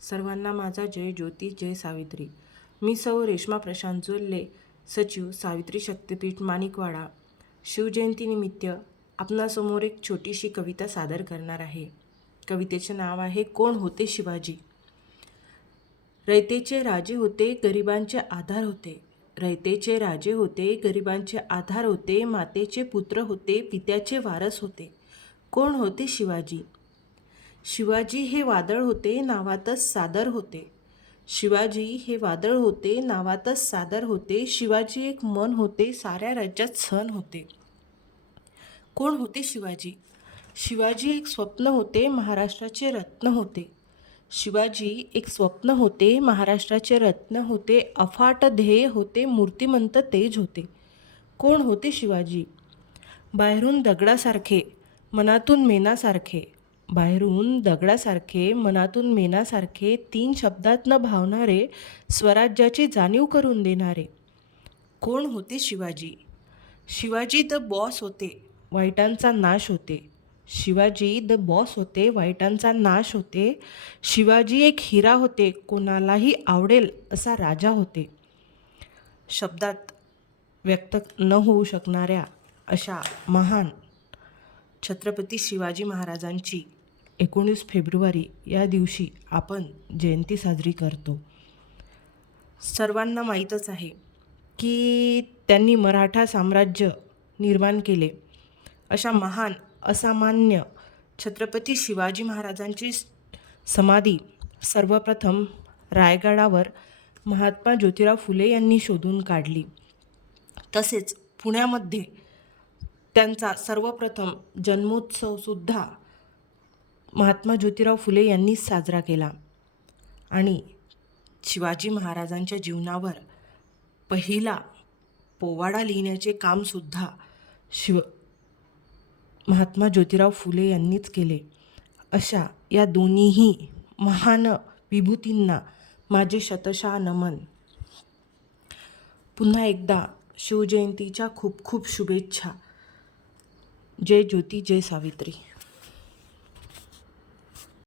सर्वांना माझा जय ज्योती जय सावित्री. मी सौ रेश्मा प्रशांत जोल्ले सचिव सावित्री शक्तीपीठ माणिकवाडा. शिवजयंतीनिमित्त आपणासमोर एक छोटीशी कविता सादर करणार आहे. कवितेचे नाव आहे कोण होते शिवाजी? रयतेचे राजे होते गरिबांचे आधार होते. रयतेचे राजे होते गरिबांचे आधार होते मातेचे पुत्र होते पित्याचे वारस होते. कोण होते शिवाजी? शिवाजी हे वादळ होते नावातच सादर होते. शिवाजी हे वादळ होते नावातच सादर होते. शिवाजी एक मन होते साऱ्या राज्यात सण होते. कोण होते शिवाजी? शिवाजी एक स्वप्न होते महाराष्ट्राचे रत्न होते. शिवाजी एक स्वप्न होते महाराष्ट्राचे रत्न होते. अफाट ध्येय होते मूर्तिमंत तेज होते. कोण होते शिवाजी? बाहेरून दगडासारखे मनातून मेनासारखे बाहेरून दगडासारखे मनातून मेनासारखे तीन शब्दात न भावणारे स्वराज्याची जाणीव करून देणारे. कोण होते शिवाजी? शिवाजी द बॉस होते वाईटांचा नाश होते. शिवाजी द बॉस होते वाईटांचा नाश होते. शिवाजी एक हिरा होते कोणालाही आवडेल असा राजा होते. शब्दात व्यक्त न होऊ शकणाऱ्या अशा महान छत्रपती शिवाजी महाराजांची एकोणीस फेब्रुवारी या दिवशी आपण जयंती साजरी करतो. सर्वांना माहीतच आहे की त्यांनी मराठा साम्राज्य निर्माण केले. अशा महान असामान्य छत्रपती शिवाजी महाराजांची समाधी सर्वप्रथम रायगडावर महात्मा ज्योतिराव फुले यांनी शोधून काढली. तसेच पुण्यामध्ये त्यांचा सर्वप्रथम जन्मोत्सवसुद्धा महात्मा ज्योतिराव फुले यांनीच साजरा केला. आणि शिवाजी महाराजांच्या जीवनावर पहिला पोवाडा लिहिण्याचे कामसुद्धा शिव महात्मा ज्योतिराव फुले यांनीच केले. अशा या दोन्हीही महान विभूतींना माझे शतशा नमन. पुन्हा एकदा शिवजयंतीच्या खूप खूप शुभेच्छा. जय ज्योती जय सावित्री.